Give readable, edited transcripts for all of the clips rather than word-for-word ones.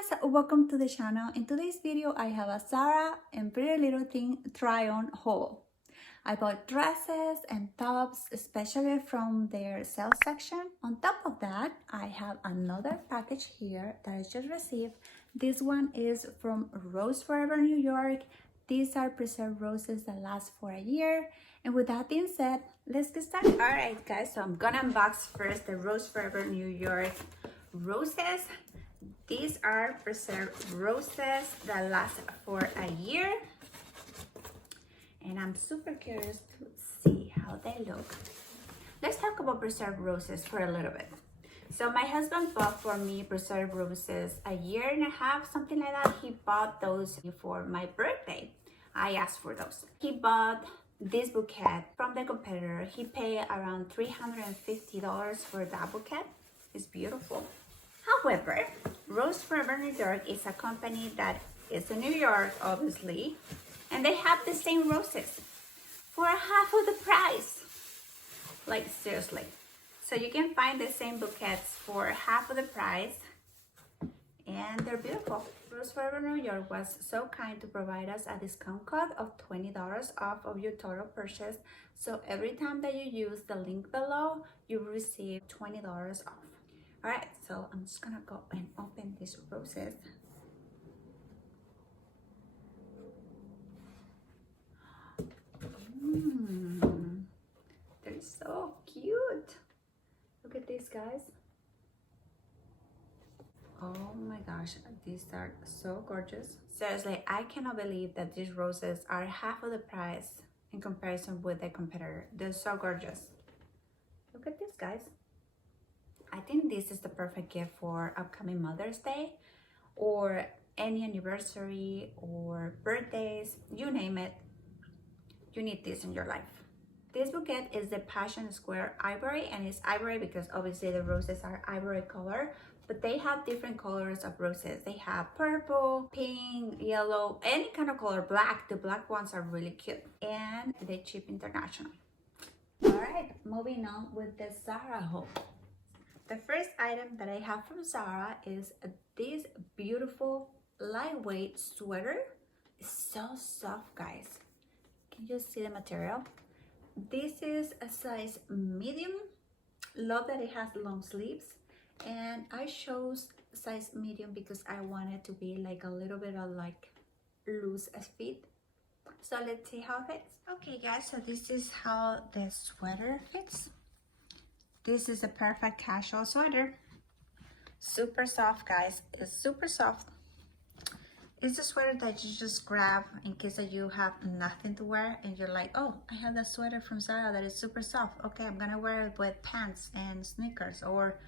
guys, welcome to the channel. In today's video I have a ZARA and Pretty Little Thing try-on haul. I bought dresses and tops, especially from their sales section. On top of that, I have another package here that I just received. This one is from Rose Forever New York. These are preserved roses that last for a year. And with that being said, let's get started. All right guys, so I'm gonna unbox first the Rose Forever New York roses. These are preserved roses that last for a year. And I'm super curious to see how they look. Let's talk about preserved roses for a little bit. So my husband bought for me preserved roses a year and a half, something like that. He bought those for my birthday. I asked for those. He bought this bouquet from the competitor. He paid around $350 for that bouquet. It's beautiful. However, Rose Forever New York is a company that is in New York, obviously, and they have the same roses for half of the price. Like, seriously. So you can find the same bouquets for half of the price, and they're beautiful. Rose Forever New York was so kind to provide us a discount code of $20 off of your total purchase. So every time that you use the link below, you will receive $20 off. All right, so I'm just gonna go and open these roses. They're so cute. Look at these guys. Oh my gosh, these are so gorgeous. Seriously, I cannot believe that these roses are half of the price in comparison with the competitor. They're so gorgeous. Look at these guys. I think this is the perfect gift for upcoming Mother's Day or any anniversary or birthdays, you name it. You need this in your life. This bouquet is the Passion Square Ivory, and it's ivory because obviously the roses are ivory color, but they have different colors of roses. They have purple, pink, yellow, any kind of color, black. The black ones are really cute, and they ship international. All right, moving on with the ZARA haul. The first item that I have from ZARA is this beautiful lightweight sweater. It's so soft, guys. Can you see the material? This is a size medium. Love that it has long sleeves. And I chose size medium because I wanted to be like a little bit of like loose fit. So let's see how it fits. Okay guys, so this is how the sweater fits. This is a perfect casual sweater. Super soft, guys. It's super soft. It's a sweater that you just grab in case that you have nothing to wear and you're like, oh, I have that sweater from ZARA that is super soft. Okay, I'm gonna wear it with pants and sneakers or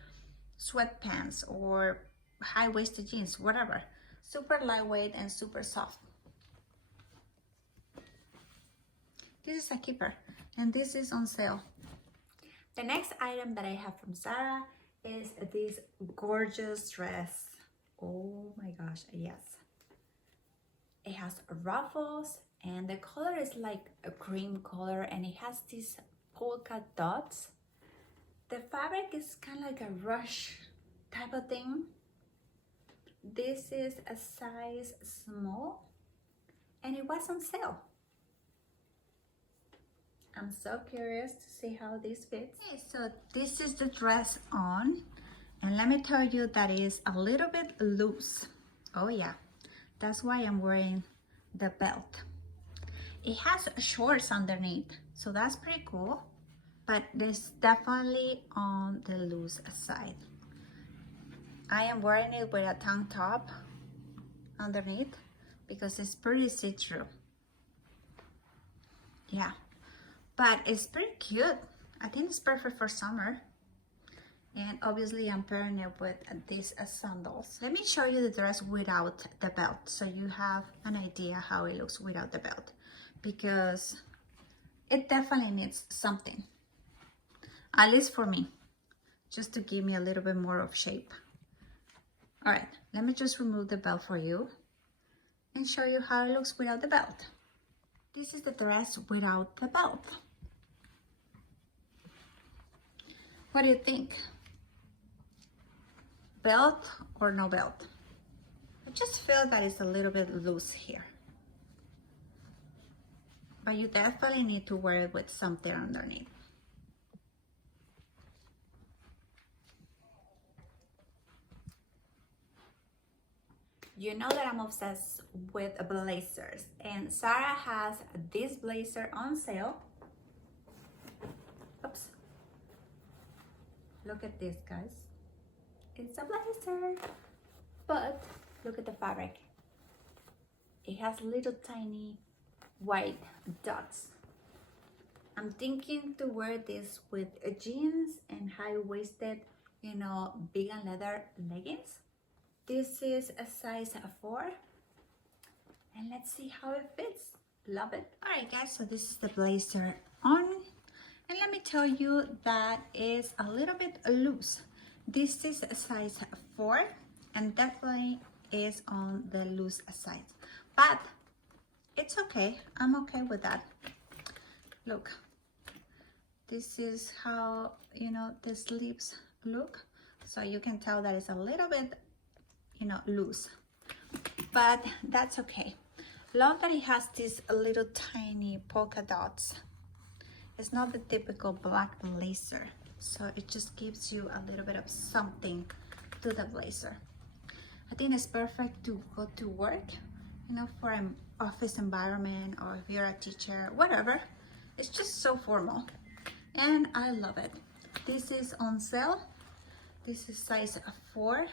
sweatpants or high-waisted jeans, whatever. Super lightweight and super soft. This is a keeper, and this is on sale. The next item that I have from ZARA is this gorgeous dress. Oh my gosh, yes. It has ruffles and the color is like a cream color and it has these polka dots. The fabric is kind of like a rush type of thing. This is a size small and it was on sale. I'm so curious to see how this fits. Okay, so this is the dress on, and let me tell you that is a little bit loose. Oh yeah, that's why I'm wearing the belt. It has shorts underneath, so that's pretty cool, but it's definitely on the loose side. I am wearing it with a tank top underneath because it's pretty see-through. Yeah. But it's pretty cute. I think it's perfect for summer. And obviously I'm pairing it with these sandals. Let me show you the dress without the belt so you have an idea how it looks without the belt. Because it definitely needs something. At least for me. Just to give me a little bit more of shape. Alright, let me just remove the belt for you. And show you how it looks without the belt. This is the dress without the belt. What do you think? Belt or no belt? just feel that it's a little bit loose here. But you definitely need to wear it with something underneath. You know that I'm obsessed with blazers, and Zara has this blazer on sale. Oops. Look at this, guys. It's a blazer, but look at the fabric. It has little tiny white dots. I'm thinking to wear this with jeans and high-waisted, you know, vegan leather leggings. This is a size 4, and let's see how it fits. Love it. All right, guys, so this is the blazer on, and let me tell you that is a little bit loose. This is a size 4, and definitely is on the loose side, but it's okay. I'm okay with that. Look, this is how, you know, the sleeves look, so you can tell that it's a little bit, you know, loose, but that's okay. Love that it has these little tiny polka dots. It's not the typical black blazer, so it just gives you a little bit of something to the blazer. I think it's perfect to go to work, you know, for an office environment, or if you're a teacher, whatever. It's just so formal, and I love it. This is on sale. This is size 4,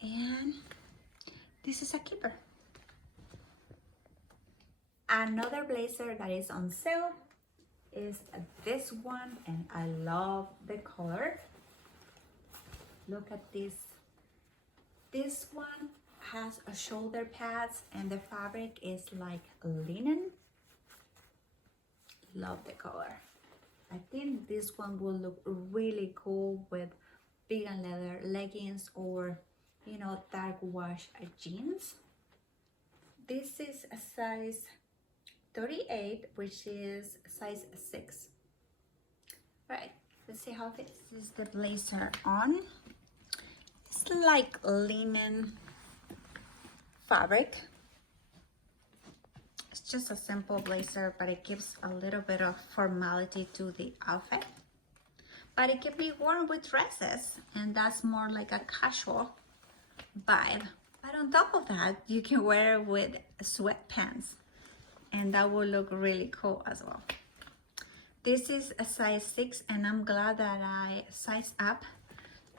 and this is a keeper. Another blazer that is on sale is this one, and I love the color. Look at this. This one has a shoulder pads, and the fabric is like linen. Love the color. I think this one will look really cool with vegan leather leggings, or, you know, dark wash jeans. This is a size 38, which is size 6. All right, let's see how it fits. This is the blazer on. It's like linen fabric. It's just a simple blazer, but it gives a little bit of formality to the outfit. But it can be worn with dresses, and that's more like a casual vibe. But on top of that, you can wear it with sweatpants, and that will look really cool as well. This is a size 6, and I'm glad that I sized up,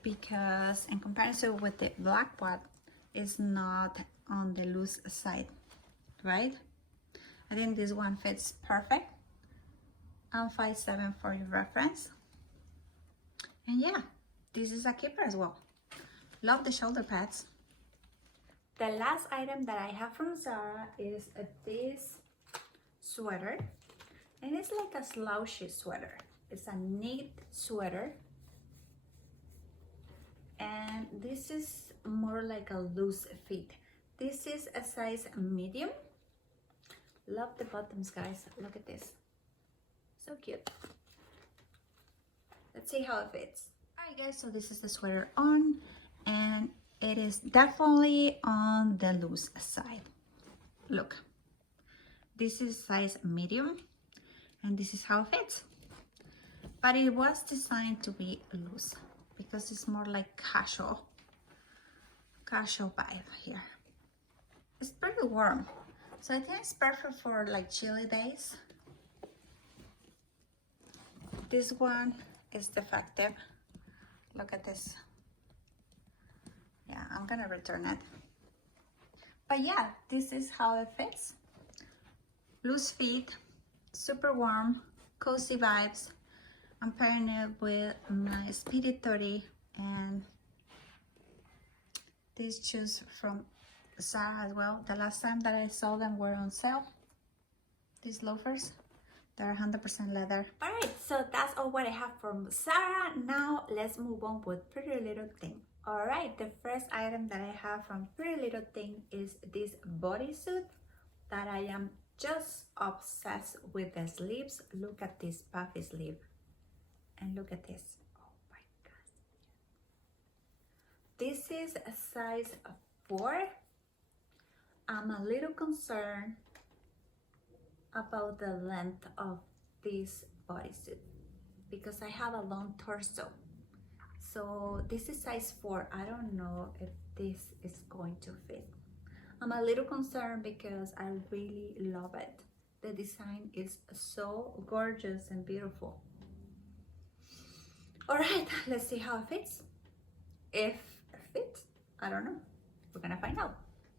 because in comparison with the black one, it's not on the loose side, right? I think this one fits perfect. I'm 5'7" for your reference. And yeah, this is a keeper as well. Love the shoulder pads. The last item that I have from Zara is this sweater, and it's like a slouchy sweater. It's a knit sweater, and this is more like a loose fit. This is a size medium. Love the bottoms, guys. Look at this, so cute. Let's see how it fits. All right, guys, so this is the sweater on, and it is definitely on the loose side. Look, this is size medium, and this is how it fits. But it was designed to be loose, because it's more like casual vibe here. It's pretty warm, so I think it's perfect for like chilly days. This one is defective. Look at this. Yeah, I'm gonna return it. But yeah, this is how it fits. Loose fit, super warm, cozy vibes. I'm pairing it with my Speedy 30 and these shoes from Zara as well. The last time that I saw them were on sale. These loafers, they're 100% leather. All right, so that's all what I have from Zara. Now let's move on with Pretty Little Thing. All right, the first item that I have from Pretty Little Thing is this bodysuit that I am just obsessed with the sleeves. Look at this puffy sleeve, and look at this. Oh my god, this is a size 4, I'm a little concerned about the length of this bodysuit because I have a long torso. So this is size 4. I don't know if this is going to fit. I'm a little concerned because I really love it. The design is so gorgeous and beautiful. All right, let's see how it fits. If it fits, I don't know. We're gonna find out.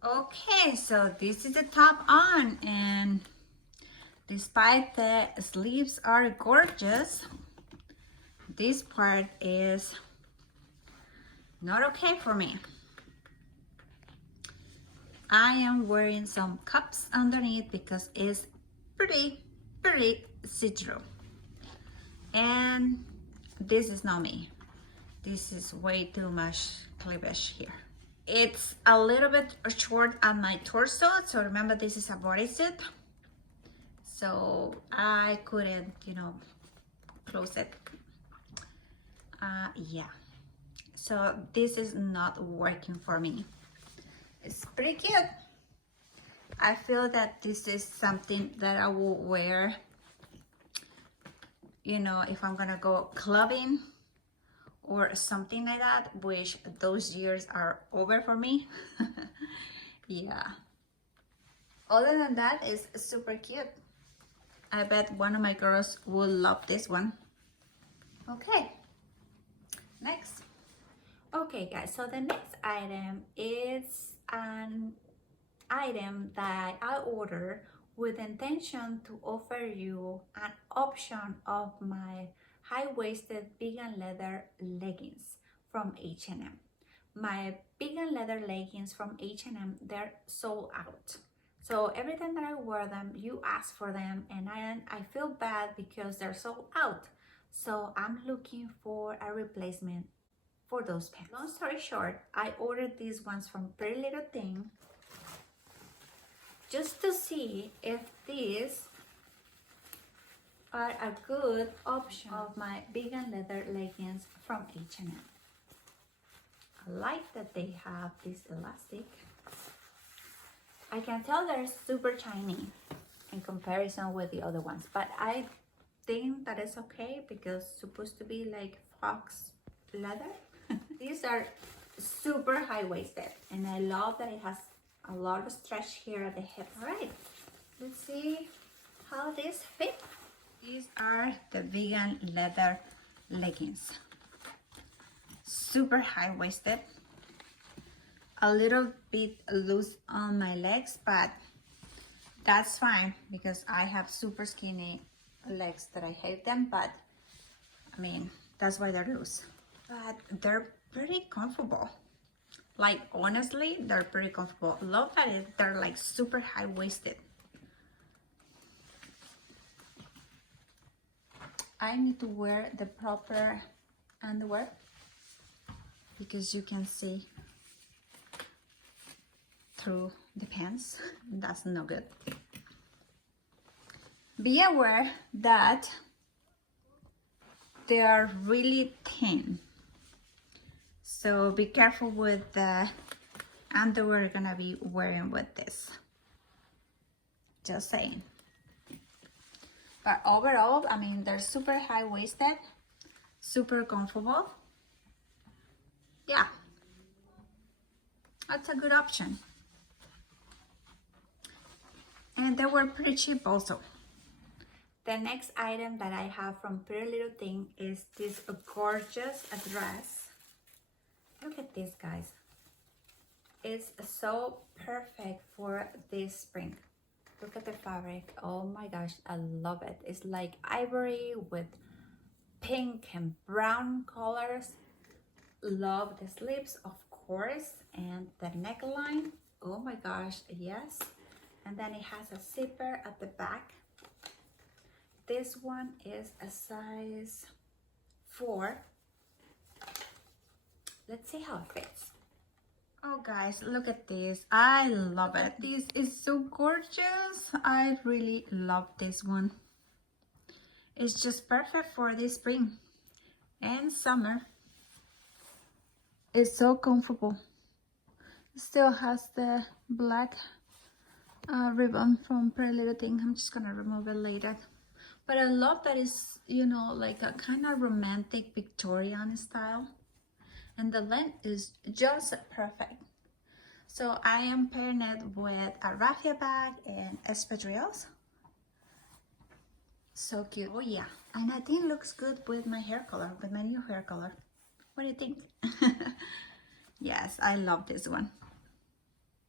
Okay, so this is the top on, and despite the sleeves are gorgeous, this part is not okay for me. I am wearing some cups underneath because it's pretty see-through. And this is not me. This is way too much cleavage here. It's a little bit short on my torso, so remember this is a bodysuit. So I couldn't, close it. Yeah. So this is not working for me. It's pretty cute. I feel that this is something that I will wear, if I'm gonna go clubbing or something like that, which those years are over for me. Yeah. Other than that, it's super cute. I bet one of my girls will love this one. Okay, next. Okay guys, so the next item is an item that I ordered with the intention to offer you an option of my high-waisted vegan leather leggings from H&M. My vegan leather leggings from H&M, they're sold out. So every time that I wear them, you ask for them, and I feel bad because they're sold out. So I'm looking for a replacement for those pants. Long story short, I ordered these ones from Pretty Little Thing just to see if these are a good option of my vegan leather leggings from H&M. I like that they have this elastic. I can tell they're super tiny in comparison with the other ones, but I think that it's okay because it's supposed to be like fox leather. These are super high-waisted, and I love that it has a lot of stretch here at the hip. All right, let's see how this fit. These are the vegan leather leggings. Super high-waisted, a little bit loose on my legs, but that's fine because I have super skinny legs that I hate them, but I mean, that's why they're loose. But they're pretty comfortable. Like, honestly, they're pretty comfortable. Love that they're like super high-waisted. I need to wear the proper underwear because you can see through the pants. That's no good. Be aware that they are really thin. So be careful with the underwear you're gonna be wearing with this. Just saying. But overall, I mean, they're super high-waisted, super comfortable. Yeah, that's a good option. And they were pretty cheap also. The next item that I have from Pretty Little Thing is this gorgeous dress. Look at this, guys. It's so perfect for this spring. Look at the fabric. Oh my gosh, I love it. It's like ivory with pink and brown colors. Love the sleeves, of course, and the neckline. Oh my gosh, yes. And then it has a zipper at the back. This one is a size 4. Let's see how it fits. Oh guys, look at this. I love it. This is so gorgeous. I really love this one. It's just perfect for this spring and summer. It's so comfortable. It still has the black ribbon from Pretty Little Thing. I'm just gonna remove it later. But I love that it's, you know, like a kind of romantic Victorian style. And the length is just perfect. So I am pairing it with a raffia bag and espadrilles. So cute. Oh yeah, and I think it looks good with my hair color, with my new hair color. What do you think? Yes, I love this one.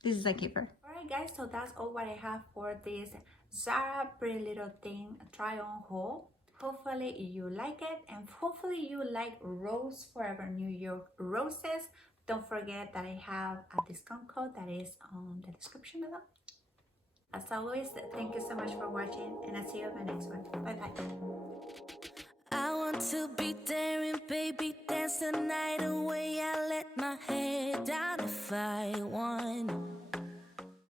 This is a keeper. Alright guys, so that's all what I have for this Zara Pretty Little Thing try on haul. Hopefully you like it, and hopefully you like Rose Forever New York roses. Don't forget that I have a discount code that is on the description below. As always, thank you so much for watching, and I'll see you in the next one. Bye bye. I want to be daring, baby, dance the night away. I let my head down if I want.